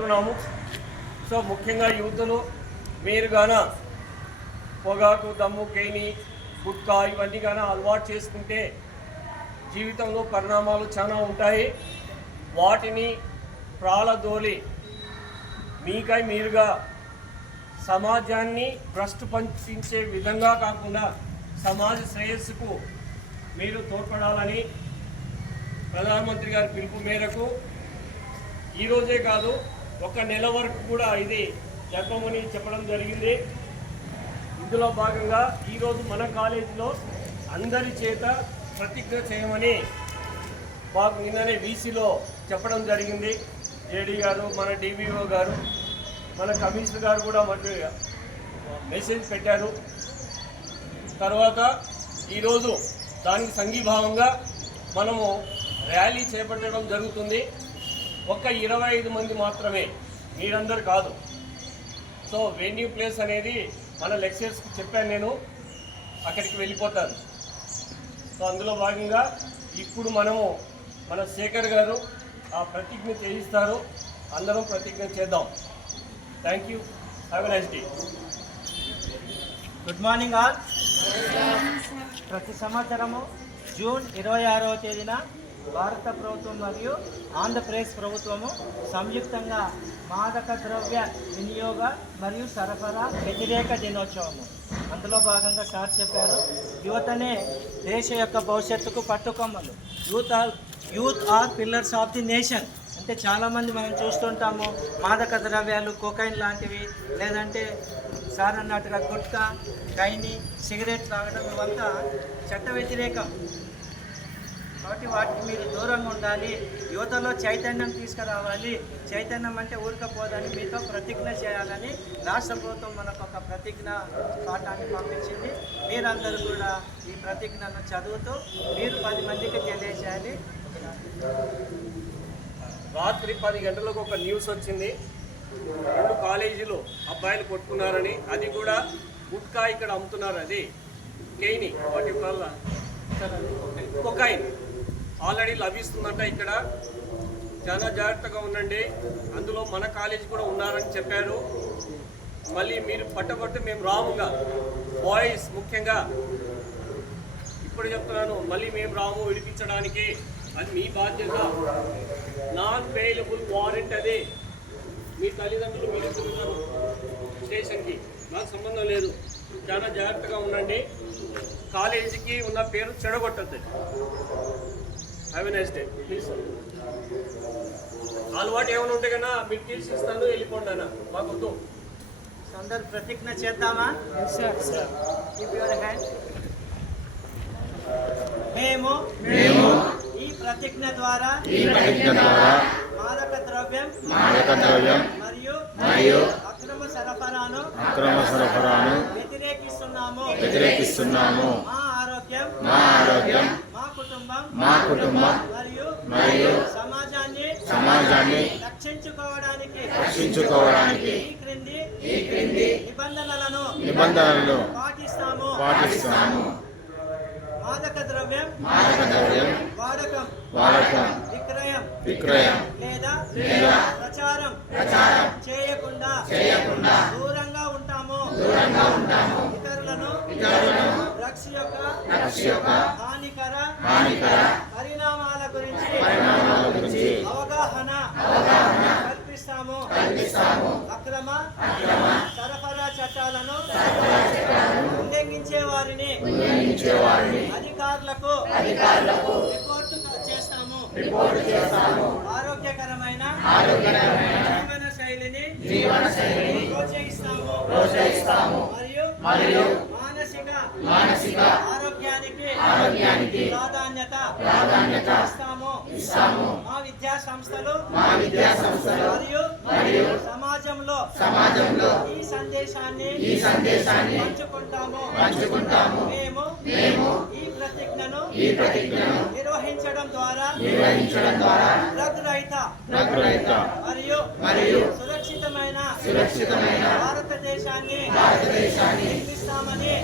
కోరుకుంటున్నాము. సో ముఖ్యంగా యువతులు మీరు గాన పొగాకు, దమ్ము, కేని, గుట్కా ఇవన్నీ కానీ అలవాటు చేసుకుంటే జీవితంలో పరిణామాలు చాలా ఉంటాయి. వాటిని ప్రాళదోలి మీకై మీరుగా సమాజాన్ని భ్రష్టు పంపించే విధంగా కాకుండా సమాజ శ్రేయస్సుకు మీరు తోడ్పడాలని ప్రధానమంత్రి గారి పిలుపు మేరకు ఈరోజే కాదు ఒక నెల వరకు కూడా ఇది జరపమని చెప్పడం జరిగింది. ఇందులో భాగంగా ఈరోజు మన కాలేజీలో అందరి చేత ప్రతిజ్ఞ చేయమని మాకు నిన్ననే వీసీలో చెప్పడం జరిగింది. జేడీ గారు, మన డివిఓ గారు, మన కమిషనర్ గారు కూడా మాకు మెసేజ్ పెట్టారు. తర్వాత ఈరోజు దానికి సంఘీభావంగా మనము ర్యాలీ చేపట్టడం జరుగుతుంది. ఒక్క 25 మంది మాత్రమే, మీరందరూ కాదు. సో వెన్యూ ప్లేస్ అనేది మన లెక్చర్స్కి చెప్పాను, నేను అక్కడికి వెళ్ళిపోతాను. సో అందులో భాగంగా ఇప్పుడు మనము మన శేఖర్ గారు ఆ ప్రతిజ్ఞ చేయిస్తారు. అందరం ప్రతిజ్ఞ చేద్దాం. Thank you. Have a nice day. Good morning all. ప్రతి సంవత్సరము జూన్ 26వ తేదీన భారత ప్రభుత్వం మరియు ఆంధ్రప్రదేశ్ ప్రభుత్వము సంయుక్తంగా మాదక ద్రవ్య వినియోగ మరియు సరఫరా వ్యతిరేక దినోత్సవము. అందులో భాగంగా సార్ చెప్పారు, యువతనే దేశ యొక్క భవిష్యత్తుకు పట్టుకొమ్మలు. Youth are pillars of the nation. అంటే చాలామంది మనం చూస్తుంటాము మాదక ద్రవ్యాలు, కోకైన్ లాంటివి, లేదంటే సార్ అన్నట్టుగా గుట్కా, కైని, సిగరెట్ తాగడం ఇవంతా చట్ట వ్యతిరేకం. కాబట్టి వాటికి మీరు దూరంగా ఉండాలి. యువతలో చైతన్యం తీసుకురావాలి. చైతన్యం అంటే ఊరికపోదని మీతో ప్రతిజ్ఞ చేయాలని రాష్ట్ర ప్రభుత్వం మనకు ఒక ప్రతిజ్ఞ పాఠాన్ని పంపించింది. మీరందరూ కూడా ఈ ప్రతిజ్ఞను చదువుతూ మీరు 10 మందికి తెలియజేయాలి. రాత్రి 10 గంటలకు ఒక న్యూస్ వచ్చింది, 2 కాలేజీలు అబ్బాయిలు కొట్టుకున్నారని. అది కూడా గుట్కా ఇక్కడ అమ్ముతున్నారు. అది కేని, వాటి వల్ల కొకైన్ ఆల్రెడీ లభిస్తుందంట ఇక్కడ. చాలా జాగ్రత్తగా ఉండండి. అందులో మన కాలేజీ కూడా ఉన్నారని చెప్పారు. మళ్ళీ మీరు పట్టబడితే మేము రాముగా, బాయ్స్ ముఖ్యంగా ఇప్పుడు చెప్తున్నాను, మళ్ళీ మేము రాము విడిపించడానికి. అది మీ బాధ్యత. నాన్ బెయిలబుల్ వారెంట్ అది. మీ తల్లిదండ్రులు మీరు తిరుగుతారు స్టేషన్కి, నాకు సంబంధం లేదు. చాలా జాగ్రత్తగా ఉండండి. కాలేజీకి ఉన్న పేరు చెడగొట్టద్దు. Have a nice day. Please అలవాటు ఏమైనా ఉంటే కన్నా మీరు తీసిస్తాను, వెళ్ళిపోండి అన్న, మాకు వద్దు. అందరు ప్రతిజ్ఞ చేద్దామా? Keep your hand. మేము ఈ ప్రతిజ్ఞ ద్వారా మాదక ద్రవ్యం మరియు అక్రమ సరఫరాను వ్యతిరేకిస్తున్నాము. మా ఆరోగ్యం, మా కుటుంబం మరియు సమాజాన్ని రక్షించుకోవడానికి ఈ క్రింది నిబంధనలను పాటిస్తాము. మాదక ద్రవ్యం వాడకం, విక్రయం లేదా ప్రచారం చేయకుండా దూరంగా ఉంటాము. ఇతరులను డ్రగ్స్ యొక్క హానికర పరిణామాల గురించి అవగాహన కల్పిస్తాము. అక్రమ సరఫరా చట్టాలను ఉల్లంఘించే వారిని అధికారులకు రిపోర్టు చేస్తాము. ఆరోగ్యకరమైన జీవన శైలిని ప్రోత్సహిస్తాము మరియు మానసిక ఆరోగ్యానికి ప్రాధాన్యత ఇస్తాము. మా విద్యా సంస్థలు మరియు సమాజంలో ఈ సందేశాన్ని పంచుకుంటాము. మేము ఈ ప్రతిజ్ఞను నిర్వహించడం ద్వారా డ్రగ్ రహిత మరియు సురక్షితమైన భారతదేశాన్ని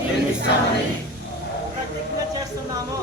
నిర్మిస్తామని ప్రతిజ్ఞ చేస్తున్నాము.